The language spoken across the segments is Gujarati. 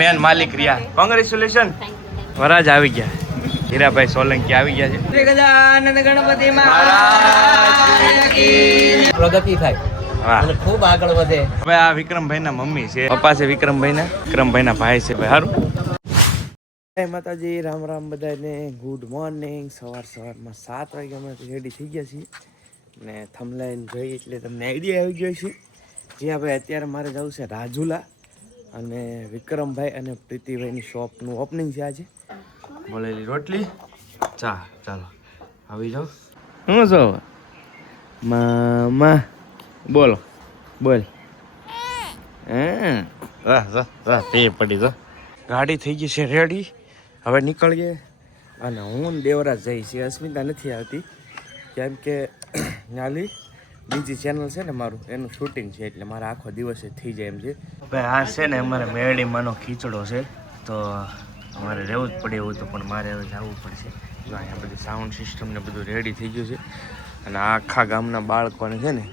મેન માલિક રહ્યા. કોંગ્રેચ્યુલેશન. વરાજ આવી ગયા. હીરાભાઈ સોલંકી આવી ગયા છે. ગજાનંદ ગણપતિ મહારાજ કી પ્રગતિ થાય અને ખૂબ આગળ વધે. હવે આ વિક્રમભાઈ ના મમ્મી છે, પપ્પા છે વિક્રમભાઈ ના ભાઈ છે. ભાઈ સારું. જય માતાજી, રામ રામ બધાને. Good morning. સવારમાં 7 વાગે અમે રેડી થઈ ગયા છીએ ને થંબનેલ જોઈ એટલે તમને આઈડિયા આવી ગયો છે. જ્યાં ભાઈ અત્યારે મારે જવું છે રાજુલા અને વિક્રમભાઈ અને પ્રીતિભાઈની શોપનું ઓપનિંગ છે આજે. બોલેલી રોટલી ચા. ચાલો આવી જાઓ. શું છો મામા? બોલો બોલ. વાહ તે પડી તો. ગાડી થઈ ગઈ છે રેડી. હવે નીકળીએ અને હું દેવરાજ જઈ છે. અસ્મિતા નથી આવતી કેમ કે નાલી બીજી ચેનલ છે ને મારું, એનું શૂટિંગ છે એટલે મારે આખો દિવસ જ થઈ જાય એમ છે. ભાઈ આ છે ને અમારે મેરડીમાંનો ખીચડો છે તો અમારે રહેવું જ પડે એવું તો, પણ મારે હવે જવું પડશે. જો અહીંયા બધી સાઉન્ડ સિસ્ટમ ને બધું રેડી થઈ ગયું છે અને આખા ગામના બાળકોને છે ને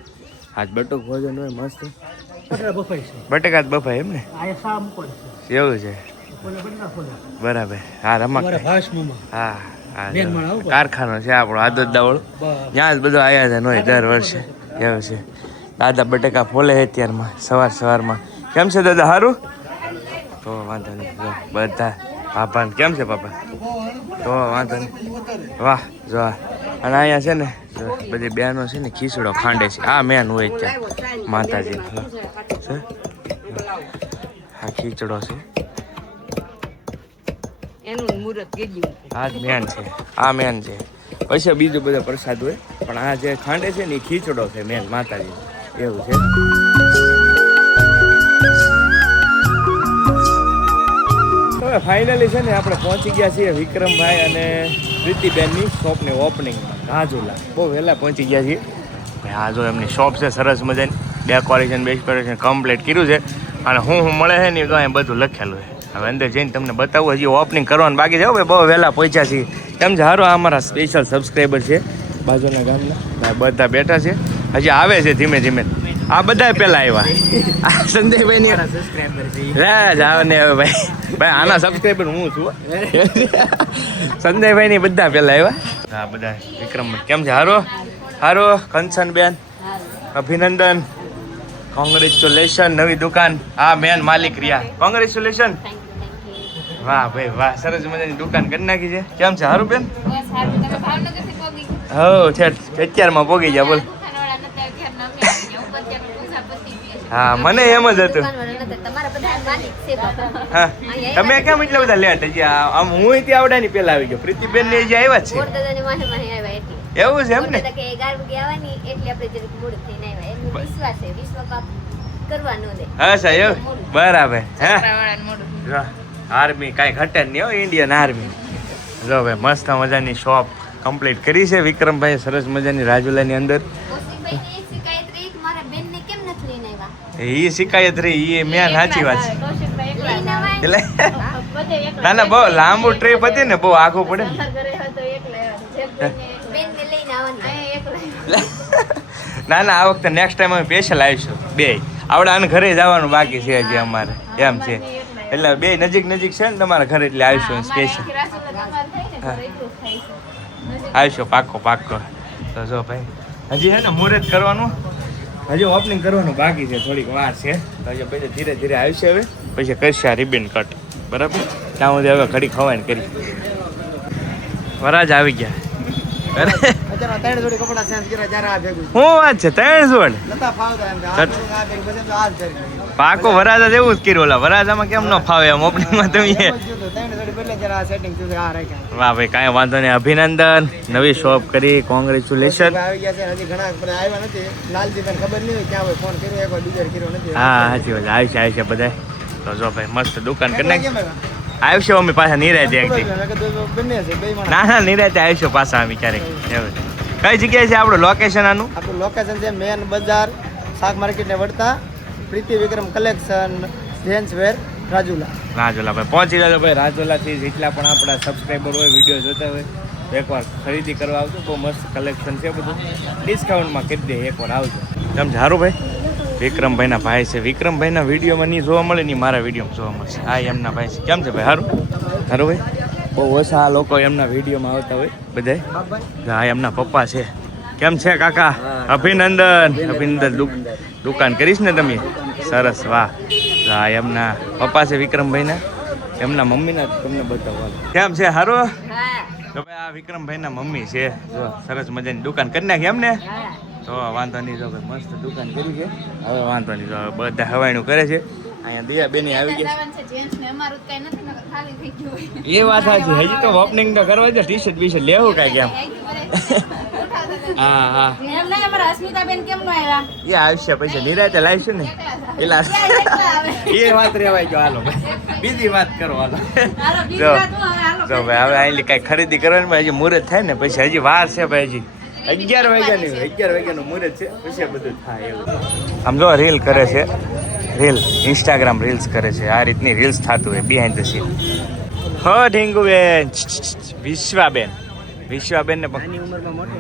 આજ બટુક ભોજન હોય મસ્ત. બટેકા જ બફાય એમ ને? એવું છે બરાબર. હા રમક. હા કારખાનો છે આપણો આદત દાવળ, ત્યાં જ બધું આવ્યા છે નોય દર વર્ષે. એવું છે. દાદા બટેકા ફોલે છે અત્યારમાં સવારમાં. કેમ છે દાદા? સારું તો વાંધો નહીં. જો બધા પાપા કેમ છે પાપા? તો વાંધો નહીં. વાહ જો. અને અહીંયા છે ને બધી બહેનો છે ને ખીચડો ખાંડે છે. આ મેન હોય ત્યાં માતાજી. હા ખીચડો છે. આ મેન છે. આ મેન છે. પછી બીજું બધા પ્રસાદ હોય પણ આ જે ખાંડે છે ને એ ખીચડો છે મેન માતાજી. એવું છે. હવે ફાઇનલી છે ને આપણે પહોંચી ગયા છીએ વિક્રમભાઈ અને પ્રીતિબેનની શોપની ઓપનિંગમાં રાજુલા. બહુ વહેલા પહોંચી ગયા છીએ. ભાઈ આ જો એમની શોપ છે સરસ મજાની. ડેકોરેશન કમ્પ્લીટ કર્યું છે અને હું મળે છે ને તો અહીં બધું લખેલું છે. હવે અંદર જઈને તમને બતાવું. હજી ઓપનિંગ કરવાનું બાકી છે. ભાઈ બહુ વહેલા પહોંચ્યા છીએ. કેમ છે? સારું. આ અમારા સ્પેશિયલ સબસ્ક્રાઈબર છે બાજુના ગામના. બધા બેઠા છે. હજી આવે છે ધીમે ધીમે. આ બધા પહેલા આવ્યા. સંજયભાઈની સબસ્ક્રાઈબર છે. જાવ ને હવે ભાઈ આના સબસ્ક્રાઈબર હું છું. સંજયભાઈની બધા પહેલા આવ્યા. હા બધા વિક્રમભાઈ કેમ છે? હારો કંચનબેન અભિનંદન. કોંગ્રેચ્યુલેશન. નવી દુકાન. આ મેન માલિક રહ્યા. કોંગ્રેચ્યુલેશન. વાહ ભાઈ વાહ. સરસ મજાની દુકાન કરી નાખી છે. કેમ છે? હારું બેન? હો ઠેઠ 11માં પોગી ગયા. બોલ. હા મને એમ જ હતું. હા તમે કેમ એટલા બધા લેટ? હજી આમ હું ત્યાં આવડાની પેલા આવી ગયો. પ્રીતિબેન ને જે આવ્યા છે એવું છે એમ ને? હા સાહેબ બરાબર. હે આર્મી કાંઈ ઘટે નહીં હો. Indian army. જો ભાઈ મસ્ત મજાની શોપ કમ્પ્લીટ કરી છે વિક્રમભાઈ. સરસ મજાની રાજુલાની અંદર. એ શિકાયત રહી એ મેન સાચી વાત છે. એટલે ના ના બહુ લાંબુ ટ્રીપ હતી ને, બહુ આઘું પડે ને. ના ના આ વખતે નેક્સ્ટ ટાઈમ અમે સ્પેશિયલ આવીશું બે. આવડા ઘરે જવાનું બાકી છે હજી અમારે એમ છે. એટલે બે નજીક છે ને તમારા ઘરે એટલે આવીશું સ્પેશિયલ. આવીશું પાક્કો. તો જો ભાઈ હજી છે ને મુહૂર્ત કરવાનું, હજી ઓપનિંગ કરવાનું બાકી છે. થોડીક વાર છે તો હજી પછી ધીરે ધીરે આવશે. હવે પછી કરશે આ રિબન કટ. બરાબર. ત્યાં સુધી હવે ઘડી ખવાય ને કરી. વરાજ આવી ગયા. શું વાત છે? 3 જોડ પાકો વરાજા જેવું જ કર્યું. ઓલા વરાજામાં કેમ ન ફાવે એમ ઓપનિંગમાં તમે? વાહ ભાઈ કાંઈ વાંધો નહીં. અભિનંદન. નવી શોપ કરી. કોંગ્રેચ્યુલેશન. હા સાચી વાત. આવશે બધા. તો જો ભાઈ મસ્ત દુકાન કરી નાખી. આવશે અમે પાછા નિરાતે એકથી. ના નિરાતે આવશો પાછા અમે ક્યારેક. કઈ જગ્યાએ છે આપણું લોકેશન? આપણું લોકેશન છે મેન બજાર શાક માર્કેટ ને વડતા પ્રીતિ વિક્રમ કલેક્શન જેન્ટ્સ વેર રાજુલા. ભાઈ પહોંચી જજો ભાઈ. રાજુલાથી જેટલા પણ આપણા સબસ્ક્રાઈબર હોય વિડીયો જોતા હોય એકવાર ખરીદી કરવા આવજો. બહુ મસ્ત કલેક્શન છે. બધું ડિસ્કાઉન્ટમાં કરી દે. એકવાર આવજો. કેમ છે? સારું ભાઈ? વિક્રમભાઈના ભાઈ છે. વિક્રમભાઈના વિડીયોમાં નહીં જોવા મળે નહીં, મારા વિડીયોમાં જોવા મળશે. આ એમના ભાઈ છે. કેમ છે ભાઈ? સારું સારું ભાઈ. બહુ ઓછા આ લોકો એમના વિડીયોમાં આવતા હોય બધાય. આ એમના પપ્પા છે. કેમ છે કાકા? અભિનંદન અભિનંદન. દુકાન કરીશ ને તમે? સરસ, વાહ. આ એમના પપ્પા છે વિક્રમભાઈના. એમના મમ્મીના તમને બતાવવા. કેમ છે? સારું. તો ભાઈ આ વિક્રમભાઈના મમ્મી છે. જો સરસ મજાની દુકાન કરી નાખી એમને. તો વાંધો નહીં. જો ભાઈ મસ્ત દુકાન કરી છે. હવે વાંધો નહીં. જો બધા હવાઈનું કરે છે. અહીંયા દિયા બેની આવી ગયા. એ વાત સાચી. હજી તો ઓપનિંગ તો કરવા છે. ટી શર્ટ બીશર્ટ લેવું કાંઈ કેમ? હા હા એ આવશે પૈસા નિરાતે લાવીશું ને પેલા. એ વાત રેવાય ગયો. હાલો બીજી વાત કરો. હાલો જો ભાઈ હવે અહીં કઈ ખરીદી કરવાની હજી મુહૂર્ત થાય ને પછી. હજી વાર છે ભાઈ. હજી 11 વાગ્યાનું મુહૂર્ત છે. પછી બધું થાય એવું. આમ જો રીલ કરે છે. રીલ ઇન્સ્ટાગ્રામ રીલ્સ કરે છે. આ રીતની રીલ્સ થતું હોય બિહાઇન્ડ ધ સીન. હો ઢીંગુબેન, વિશ્વાબેન ને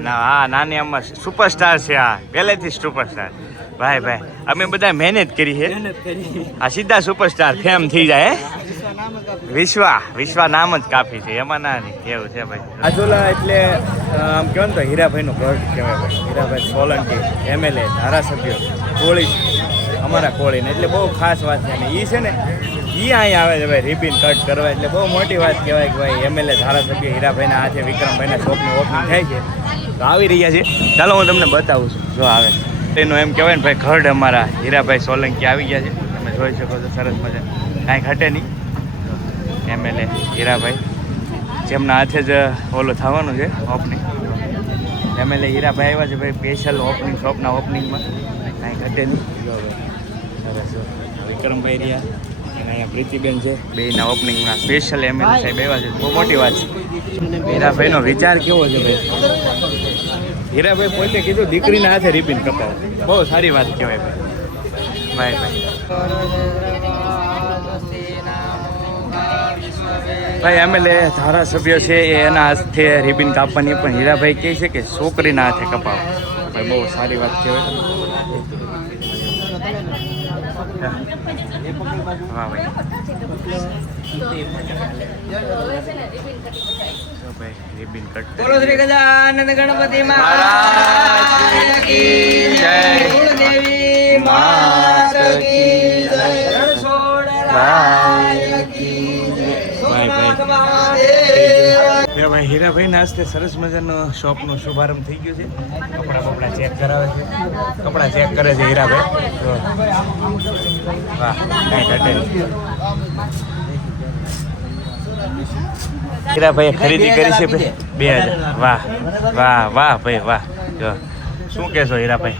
ના હા નાની અમ્મા સુપરસ્ટાર છે. આ પહેલેથી સુપરસ્ટાર. ભાઈ અમે બધા મહેનત કરી છે. આ સીધા સુપરસ્ટાર ફેમ થઈ જાય. વિશ્વા નામ જ કાફી છે. એમાં ના નહીં એવું છે ભાઈ. રાજુલા એટલે આમ કહેવાય ને તો હીરાભાઈનો ઘર કહેવાય ભાઈ. હીરાભાઈ સોલંકી MLA ધારાસભ્ય કોળી અમારા કોળીને એટલે બહુ ખાસ વાત છે. અને એ છે ને એ અહીં આવે છે ભાઈ રિબિન કટ કરવા. એટલે બહુ મોટી વાત કહેવાય કે ભાઈ MLA ધારાસભ્ય હીરાભાઈના હાથે વિક્રમભાઈના શોપની ઓપનિંગ થાય છે. તો આવી રહ્યા છે. ચાલો હું તમને બતાવું છું. જો આવે એનું એમ કહેવાય ને ભાઈ ઘડ અમારા હીરાભાઈ સોલંકી આવી ગયા છે. તમે જોઈ શકો છો સરસ મજા. કાંઈ ઘટે નહીં. MLA હીરાભાઈ જેમના હાથે જ ઓલો થવાનું છે ઓપનિંગ. MLA હીરાભાઈ આવ્યા છે ભાઈ સ્પેશિયલ ઓપનિંગ શોપના ઓપનિંગમાં. કાંઈ ઘટે નહીં. સરસ વિક્રમભાઈ રહ્યા અને અહીંયા પ્રીતિબેન છે. બેના ઓપનિંગમાં સ્પેશિયલ MLA સાહેબ આવ્યા છે. બહુ મોટી વાત છે. હીરાભાઈનો વિચાર કેવો છે ભાઈ? હીરાભાઈ પોતે કીધું દીકરીના હાથે રિબિન કપાવ. બહુ સારી વાત કહેવાય ભાઈ. ભાઈ MLA ધારાસભ્ય છે એ એના હાથે રિબિન કાપવાની પણ હીરાભાઈ કહે છે કે છોકરીના હાથે કપાવ. ભાઈ બહુ સારી વાત કહેવાય. વાહ ભાઈ. Ribbon cut. બોલો શ્રી ગજાનંદ ગણપતિ મહારાજ કી જય. કુળદેવી માત કી જય. રણછોડરાય કી જય. ભાઈ હીરાભાઈ ના હસ્તે સરસ મજાનો શોપનો શુભારંભ થઈ ગયો છે. કપડા ચેક કરાવે છે. કપડા ચેક કરે છે હીરાભાઈ. વાહ કાંઈ ઘટે નહીં. હીરાભાઈએ ખરીદી કરી છે 2000. વાહ ભાઈ વાહ. જો શું કહેશો હીરાભાઈ?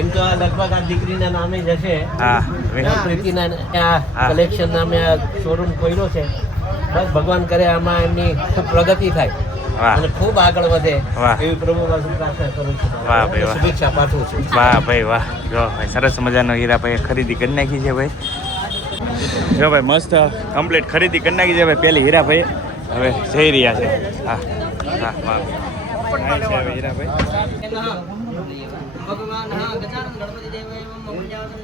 એમ તો લગભગ આ દીકરીના નામે જ હશે. હા પ્રીતિના કલેક્શન નામે આ શોરૂમ ખોલ્યો છે. બસ ભગવાન કરે આમાં એમની ખૂબ પ્રગતિ થાય અને ખૂબ આગળ વધે એવી પ્રભુ પાસે પ્રાર્થના કરું છું. વાહ ભાઈ વાહ. શુભેચ્છા પાઠવું છું. વાહ ભાઈ વાહ. જો ભાઈ સરસ મજાનો હીરાભાઈએ ખરીદી કરી નાખી છે ભાઈ. જો ભાઈ મસ્ત કમ્પ્લીટ ખરીદી કરી નાખી છે ભાઈ. પહેલી હીરાભાઈ હવે જઈ રહ્યા છે. હા વાહ હીરાભાઈ. ભગવાન ગજાનંદ ગણપતિ દેવ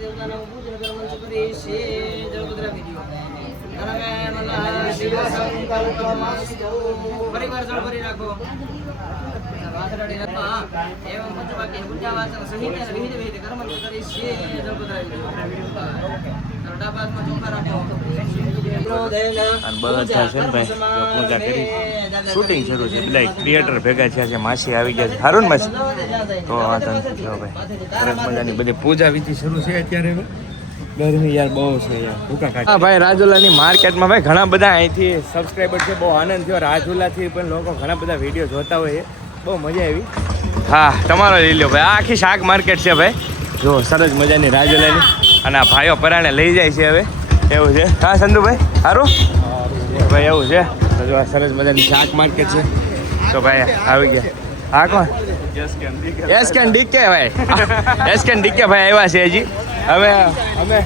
દેવતાના પૂજન કરવાનું કરી છે. પરિવાર જળ કરી રાખો. પૂજા કરી શૂટિંગ શરૂ છે. બધા ક્રિએટર ભેગા થયા છે. માસી આવી ગયા છે. સારું ને માસી? તો વાંધો નથી. જો ભાઈ સરસ મજાની બધી પૂજા વિધિ શરૂ છે અત્યારે. ગરમી યાર બહુ છે યાર. ભૂકા કાઢે. હા ભાઈ રાજુલાની માર્કેટમાં ભાઈ ઘણા બધા અહીંથી સબસ્ક્રાઈબર છે. બહુ આનંદ થયો. રાજુલાથી પણ લોકો ઘણા બધા વિડીયો જોતા હોય. બહુ મજા આવી. હા તમારો લઈ લો ભાઈ. આ આખી શાક માર્કેટ છે ભાઈ. જો સરસ મજાની રાજુલાની. અને આ ભાઈઓ પરાણે લઈ જાય છે હવે. એવું છે. હા સંધુભાઈ સારું ભાઈ. એવું છે. જો આ સરસ મજાની શાક માર્કેટ છે. તો ભાઈ આવી ગયા. હા કોણ? SK DK ભાઈ. SK DK ભાઈ આવ્યા છે હજી. હવે અમે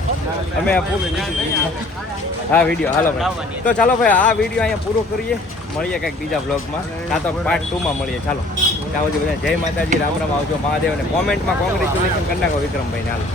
હા વિડીયો હાલો ભાઈ. તો ચાલો ભાઈ આ વિડીયો અહીંયા પૂરો કરીએ. મળીએ કંઈક બીજા વ્લોગમાં. કાં તો પાર્ટ 2માં મળીએ. ચાલો ત્યાં સુધી બધા જય માતાજી, રામ રામ, આવજો મહાદેવ. અને કોમેન્ટમાં કોંગ્રેચ્યુલેશન કરી નાખો વિક્રમભાઈને. હાલો.